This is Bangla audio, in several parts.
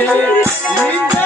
Yeah.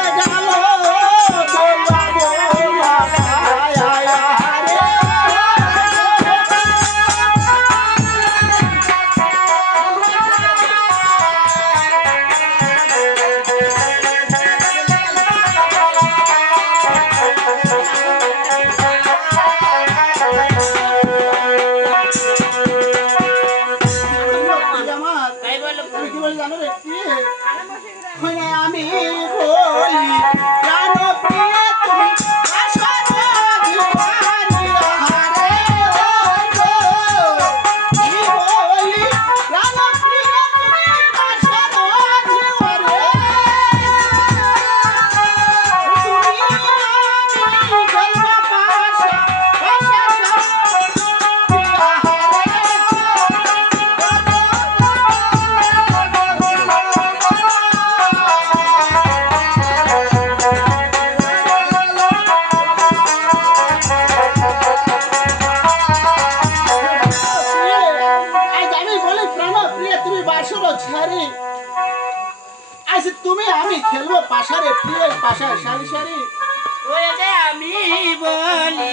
আমি খেলব পাশারে প্রিয় পাশা সারি সারি। আমি বলি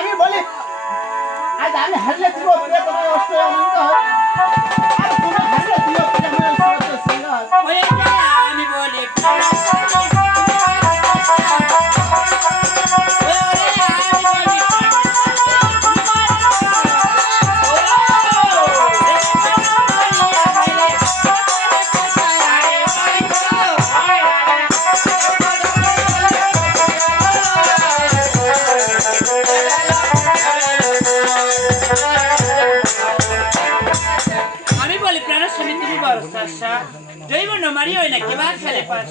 हामी भोलि आज हामी हामीले तिम्रो प्रेतमा जस्तो हुनुहुन्छ आज हामीले तिम्रो प्रेतमा जस्तो हामी भोलि নমারি হয় না কিবা খেলে পাস?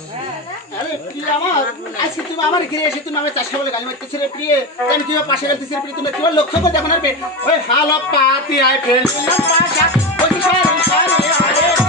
আরে প্রিয় আমার? আজকে তুমি আমার ঘিরে এসে তুমি আমার চাষা বলে গালি মারতেছি রে প্রিয়ে। আমি কীভাবে পাশে গেলতেছি প্রিয়ে? তুমি কীভাবে লক্ষ্য করে দেখো না ওই হাল পাতি আয় ফেললাম পাশা ওই সারে সারে আরে।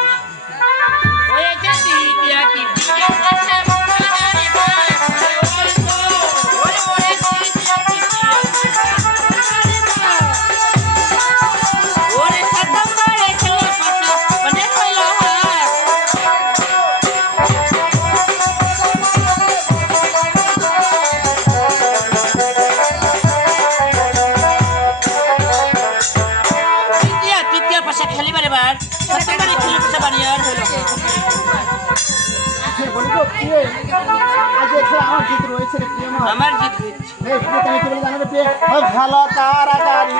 আমার জিত হচ্ছে ভালো তাড়াতাড়ি।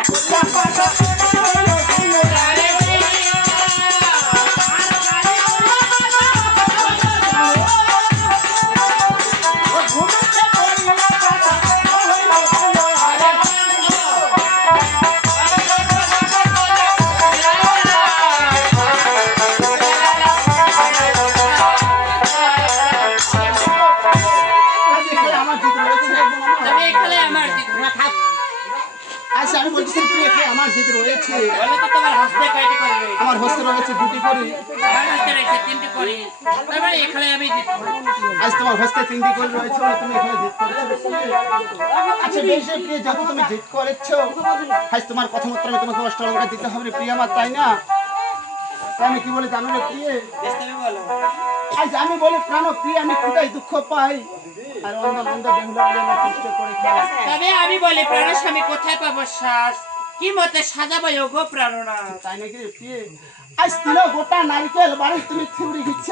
আমি বলছি প্রিয় খাই আমার যেতে রয়েছে। আমার হস্তে রয়েছে দুটি করি। মানে এখানে আমি আজ তোমার হস্তে তিনটি করি রয়েছে তুমি এখানে জিত করেছ। আচ্ছা বেশ রে প্রিয় যখন তুমি জিত করেছ আজ তোমার কথা মতো আমি তোমাকে দিতে হবে রে প্রিয় আমার তাই না? তাই আমি কি বলে জানো রে প্রিয়ে? বেশ আজ আমি বলি প্রাণ প্রিয় আমি কোথায় দুঃখ পাই? বলে তবে আমি বলি প্রাণস্বামী কোথায় পাবো শ্বাস? কি মতে সাজাবো গো প্রাণনা? তাই নাকি আজ তিন গোটা নারকেল বাড়ি তুমি থিউরি দিচ্ছ।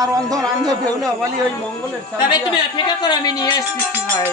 আর অন্ধ রান্ধ বেউলে বলি ওই মঙ্গলের তবে তুমি অপেক্ষা করো আমি নিয়ে আসতেছি ভাই